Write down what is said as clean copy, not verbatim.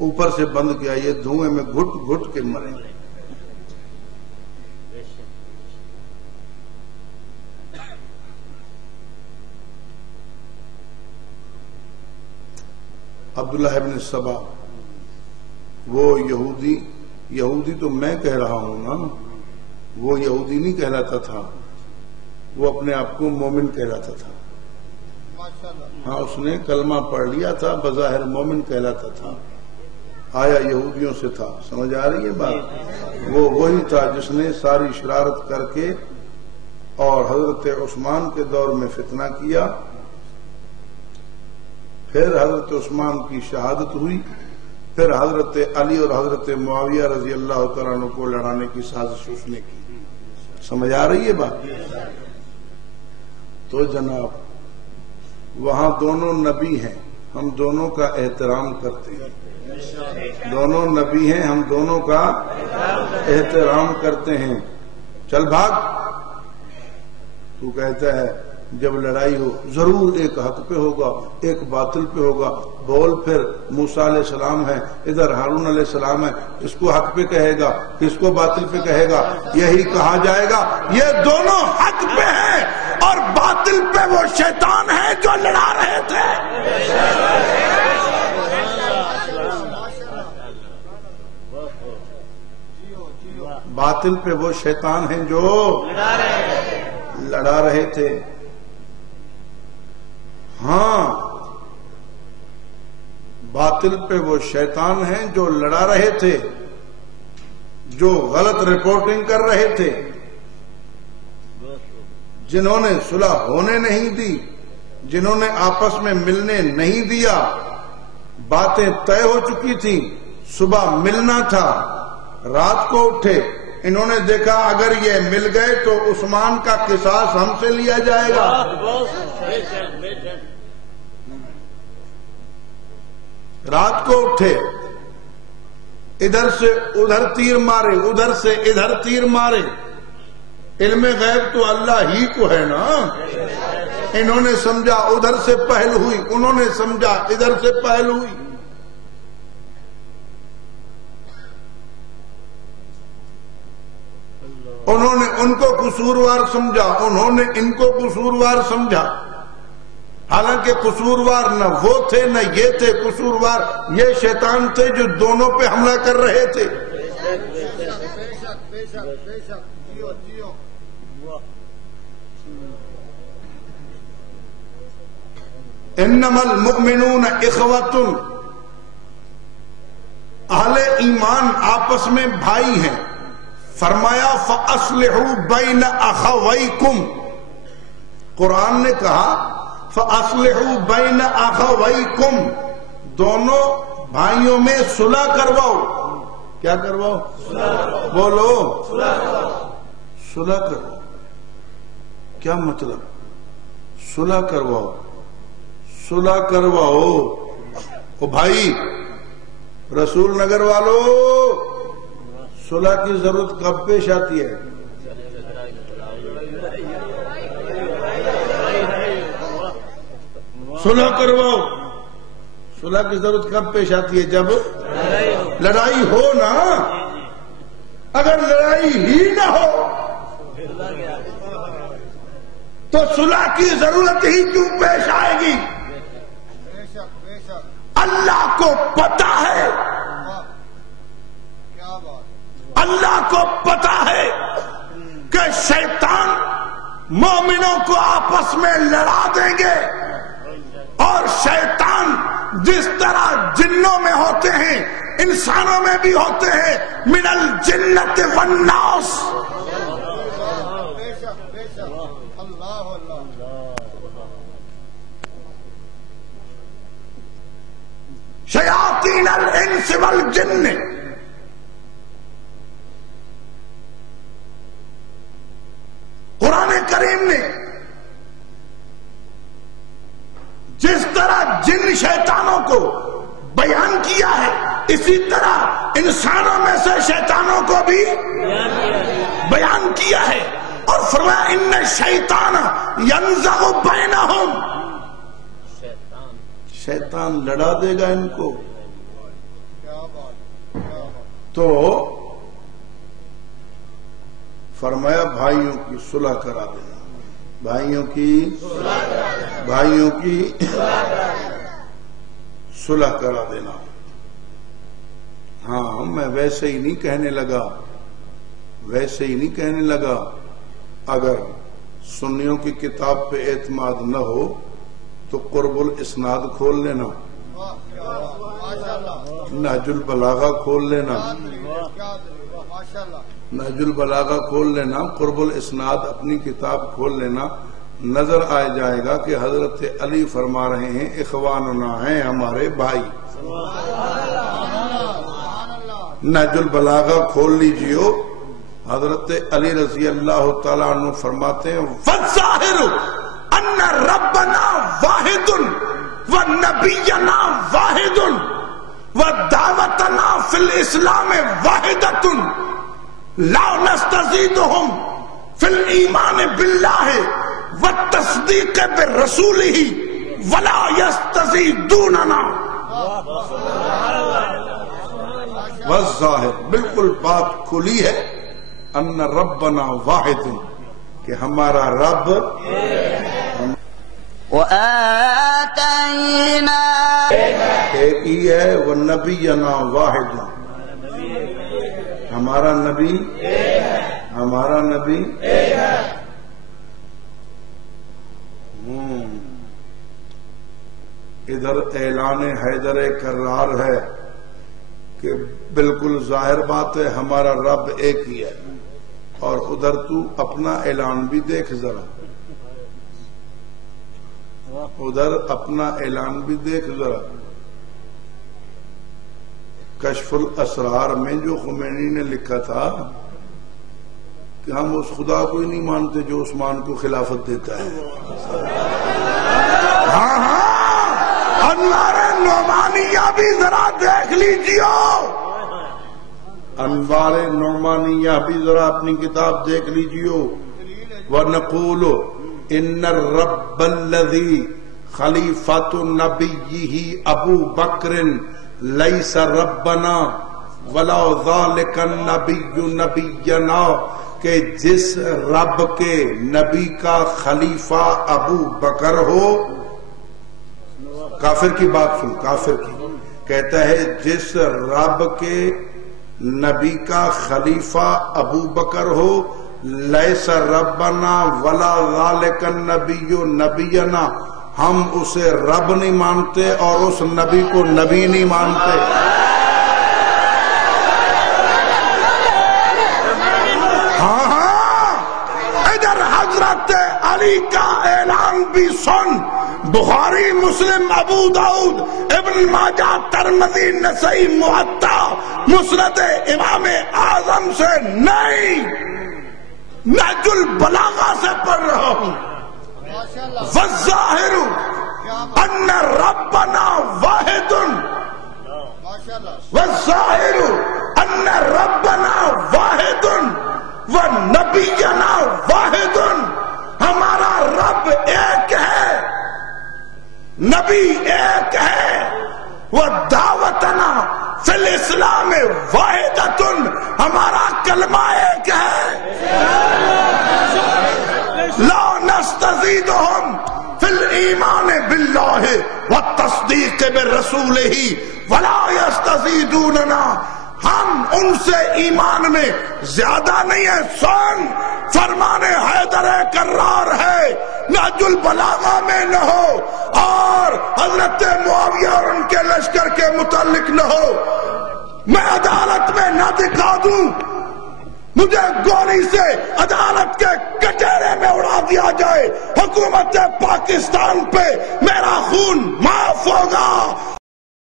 اوپر سے بند کیا، یہ دھوئیں میں گھٹ گھٹ کے مریں گے۔ عبداللہ ابن سبا، وہ یہودی تو میں کہہ رہا ہوں نا، وہ یہودی نہیں کہلاتا تھا، وہ اپنے آپ کو مومن کہلاتا تھا۔ ہاں اس نے کلمہ پڑھ لیا تھا، بظاہر مومن کہلاتا تھا، آیا یہودیوں سے تھا۔ سمجھ آ رہی ہے بات؟ وہ وہی تھا جس نے ساری شرارت کر کے اور حضرت عثمان کے دور میں فتنہ کیا، پھر حضرت عثمان کی شہادت ہوئی، پھر حضرت علی اور حضرت معاویہ رضی اللہ تعالیٰ عنہ کو لڑانے کی سازش اس نے کی۔ سمجھ آ رہی ہے بات؟ تو جناب وہاں دونوں نبی ہیں، ہم دونوں کا احترام کرتے ہیں، دونوں نبی ہیں، ہم دونوں کا احترام کرتے ہیں۔ چل بھاگ، تو کہتا ہے جب لڑائی ہو ضرور ایک حق پہ ہوگا ایک باطل پہ ہوگا، بول پھر موسیٰ علیہ السلام ہے، ادھر ہارون علیہ السلام ہے، اس کو حق پہ کہے گا کس کو باطل پہ کہے گا؟ یہی کہا جائے گا یہ دونوں حق پہ ہیں اور باطل پہ وہ شیطان ہے جو لڑا رہے تھے۔ باطل پہ وہ شیطان ہیں جو لڑا رہے تھے۔ ہاں باطل پہ وہ شیطان ہیں جو لڑا رہے تھے، جو غلط رپورٹنگ کر رہے تھے، جنہوں نے صلح ہونے نہیں دی، جنہوں نے آپس میں ملنے نہیں دیا، باتیں طے ہو چکی تھی، صبح ملنا تھا، رات کو اٹھے، انہوں نے دیکھا اگر یہ مل گئے تو عثمان کا قصاص ہم سے لیا جائے گا۔ رات کو اٹھے، ادھر سے ادھر تیر مارے، ادھر سے ادھر تیر مارے۔ علم غیب تو اللہ ہی کو ہے نا، انہوں نے سمجھا ادھر سے پہل ہوئی، انہوں نے سمجھا ادھر سے پہل ہوئی۔ انہوں نے ان کو قصوروار سمجھا، انہوں نے ان کو قصوروار سمجھا، حالانکہ قصوروار نہ وہ تھے نہ یہ تھے، قصوروار یہ شیطان تھے جو دونوں پہ حملہ کر رہے تھے۔ انما المؤمنون اخوۃ، اہل ایمان آپس میں بھائی ہیں۔ فرمایا فَأَصْلِحُوا بَيْنَ أَخَوَيْكُمْ، قرآن نے کہا فَأَصْلِحُوا بَيْنَ أَخَوَيْكُمْ، دونوں بھائیوں میں صلح کرواؤ۔ کیا کرواؤ؟ بولو صلح کرواؤ۔ کیا مطلب؟ صلح کرواؤ، صلح کرواؤ۔ او بھائی رسول نگر والو، صلح کی ضرورت کب پیش آتی ہے؟ صلح کرواؤ۔ صلح کی ضرورت کب پیش آتی ہے؟ جب لڑائی ہو نا۔ اگر لڑائی ہی نہ ہو تو صلح کی ضرورت ہی کیوں پیش آئے گی؟ اللہ کو پتا ہے، اللہ کو پتا ہے کہ شیطان مومنوں کو آپس میں لڑا دیں گے، اور شیطان جس طرح جنوں میں ہوتے ہیں انسانوں میں بھی ہوتے ہیں، من الجنت والناس۔ شیاطین الانس والجن، قرآن کریم نے جس طرح جن شیطانوں کو بیان کیا ہے، اسی طرح انسانوں میں سے شیطانوں کو بھی بیان کیا ہے، اور فرمایا ان الشیطان ینزغ بینہم، شیطان لڑا دے گا ان کو۔ تو فرمایا بھائیوں کی صلح کرا دینا، بھائیوں کی صلح کرا دینا۔ ہاں میں ویسے ہی نہیں کہنے لگا، اگر سنیوں کی کتاب پہ اعتماد نہ ہو تو قرب الاسناد کھول لینا، نہج البلاغہ کھول لینا، نہج البلاغہ کھول لینا، قرب الاسناد اپنی کتاب کھول لینا، نظر آ جائے گا کہ حضرت علی فرما رہے ہیں اخواننا ہیں ہمارے بھائی۔ نہج البلاغہ کھول لیجیو، حضرت علی رضی اللہ تعالیٰ عنہ فرماتے ہیں وَالظَّاهِرُ أَنَّ رَبَّنَا وَاحِدٌ وَنَبِيَّنَا وَاحِدٌ وَدَعْوَتَنَا فِي الْإِسْلَامِ وَاحِدَةٌ لَا نَسْتَزِيدُهُمْ فِي الْإِيمَانِ بِاللَّهِ وَالتَّصْدِيقِ بِرَسُولِهِ وَلَا يَسْتَزِيدُونَنَا۔ والظاہر بالکل بات کھلی ہے، ان ربنا واحد، کہ ہمارا رب وآتینا ایک ہی ہے، ونبینا واحد، ہمارا نبی ادھر اعلان حیدر کرار ہے کہ بالکل ظاہر بات ہے ہمارا رب ایک ہی ہے، اور ادھر تو اپنا اعلان بھی دیکھ ذرا، کشف الاسرار میں جو خمینی نے لکھا تھا کہ ہم اس خدا کو ہی نہیں مانتے جو عثمان کو خلافت دیتا ہے۔ ہاں انوار نعمانیہ بھی ذرا دیکھ لیجیو، انوار نعمانیہ بھی ذرا اپنی کتاب دیکھ لیجیو۔ وَنَقُولُ إِنَّ الرَّبَّ الَّذِي خَلِيفَةُ نَبِيِّهِ أَبُو بَكْرٍ لَيْسَ رَبَّنَا وَلَا ذَلِكَ النَّبِيُّ نَبِيَّنَا، کہ جس رب کے نبی کا خلیفہ ابو بکر ہو، کافر کی بات سن، کافر کی کہتا ہے جس رب کے نبی کا خلیفہ ابو بکر ہو، لیس ربنا ولا ذالک النبی نبینا، ہم اسے رب نہیں مانتے اور اس نبی کو نبی نہیں مانتے۔ ہاں ادھر حضرت علی کا اعلان بھی سن، بخاری، مسلم، ابو داؤد، ابن ماجہ، ترمذی، نسائی، موطا، مسند امام اعظم سے نہیں، نہج البلاغہ سے پڑھ رہا ہوں۔ والظاہر ان ربنا واحد، والظاہر ان ربنا واحد ونبینا واحد، ہمارا رب ایک ہے، نبی ایک ہے، وَدَعْوَتَنَا فِي الْإِسْلَامِ وَاحِدَةٌ، ہمارا کلمہ ایک ہے، لَا نَسْتَزِيدُهُمْ فِي الْإِيمَانِ بِاللَّهِ وَالتَّصْدِيقِ بِرَسُولِهِ وَلَا يَسْتَزِيدُونَنَا، ہم ان سے ایمان میں زیادہ نہیں ہے۔ سن، فرمان حیدر کرار ہے، نہج البلاغہ میں نہ ہو، اور حضرت معاویہ اور ان کے لشکر کے متعلق نہ ہو۔ میں عدالت میں نہ دکھا دوں، مجھے گولی سے عدالت کے کٹہرے میں اڑا دیا جائے، حکومت پاکستان پہ میرا خون معاف ہوگا،